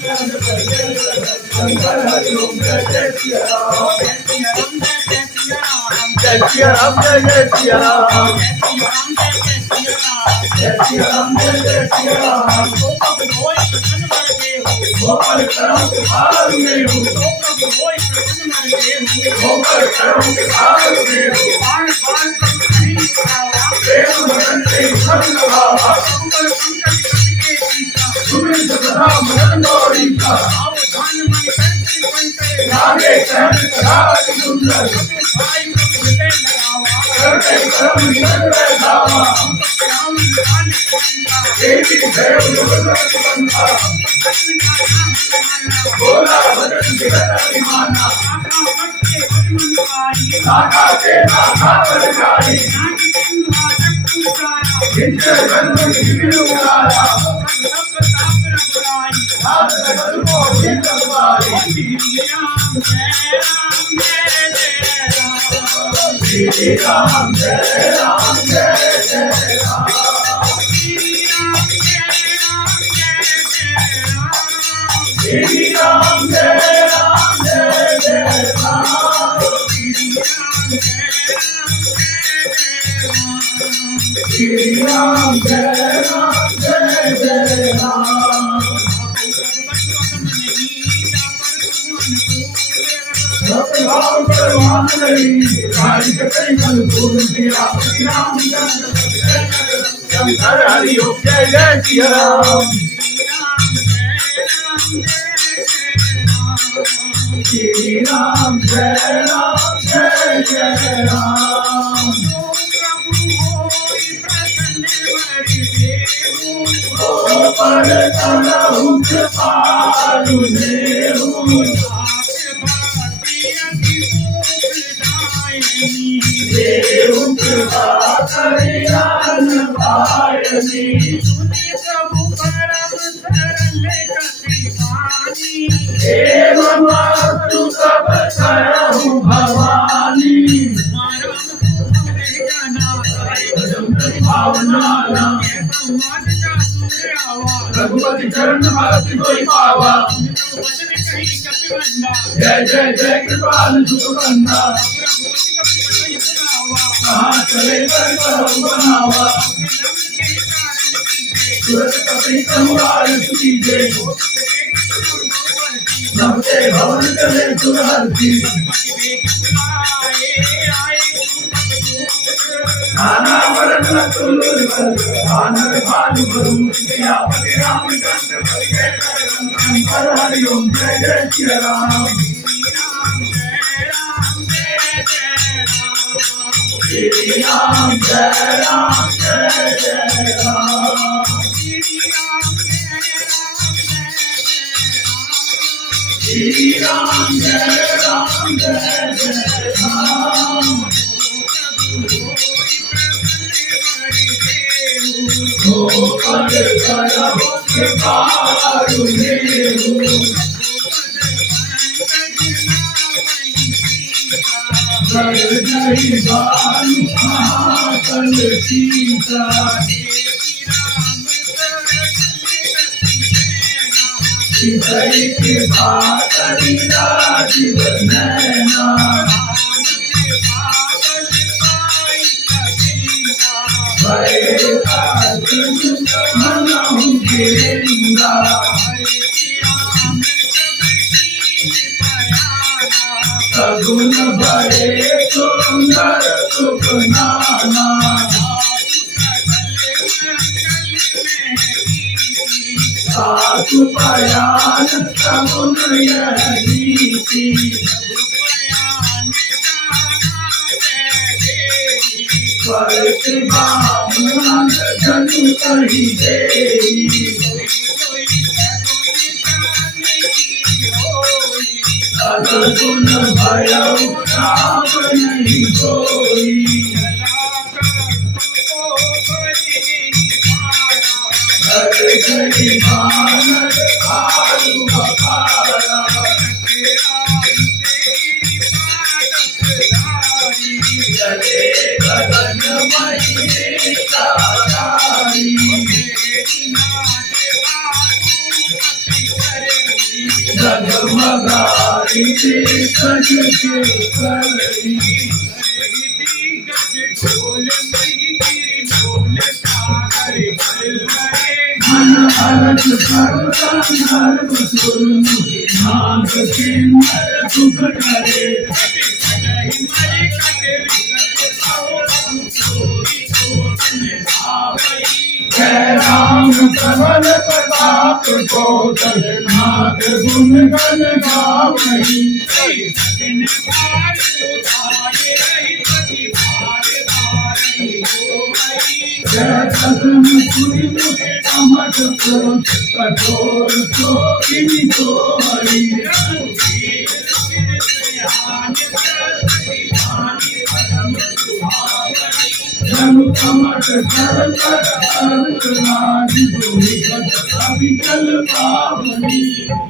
शंकर हरि ओम जय जय सिया राम जय सिया राम जय जय सिया राम जय सिया राम जय जय सिया राम गोपाल करम के भाग में हूँ गोपाल करम के भाग में हूँ प्रेम मदन से सब लगा तुम्हें सदा मदन गौरी का लागे सहन सदा सुंदर करते करम निरंतर धावा देवी देव जगत बंधा बोला भजन जगत अभिमाना नागा के नागा पर जाई जिनके जन्म विभिन्न उड़ाया नाथ जगत को जिन लगवाई श्री राम जय राम जय जय राम श्री राम जय राम जय जय राम श्री राम जय राम जय जय राम भाव परवान नहीं राज कई कल बोल दिया राम शंकर हरि ओम जय जय सिया राम श्री राम जय जय राम पर करहु कृपालु देहु देहु कृपा करियान पायनी एवं तु सब करहु भवानी भावना रघुपति चरण भारती कोई पावा जय जय जय कृपाल सुखकंदा कहाँ चले कर बनावा सूरत कपि समुराय सुखीजे नमते भवन चले सुरहर्षि नाना वरण तुल आनंद भानु भरू सिया पति राम चंद्र शंकर हरि ओम जय जय सिया राम श्री राम जय राम जय जय राम श्री राम जय राम जय जय राम गोपाल करहु कृपालु देहु कर जहि भानु महाकल सीता हरि कृपा करि राजीव नैना मनहु गिरिंदा सगुन बड़े सुंदर सुख नाना सासु पयान सगुन यह नीति जनु कही देई गुण भयउ राम नहीं कोई हर गई मानस आलू बखारा चले गगन मई तारारी जगमगाई कज के करई मन हरत सर्वंग सुरमुखी नाग किन्नर सुख करे जय राम कमल प्रताप कौशल नाथ गुण गण गावई जय सदन पुरी मुखे कमठ कठोर चोरी सोहरी जनु कमठ कर कर राज दुनिगत अविचल पावनी।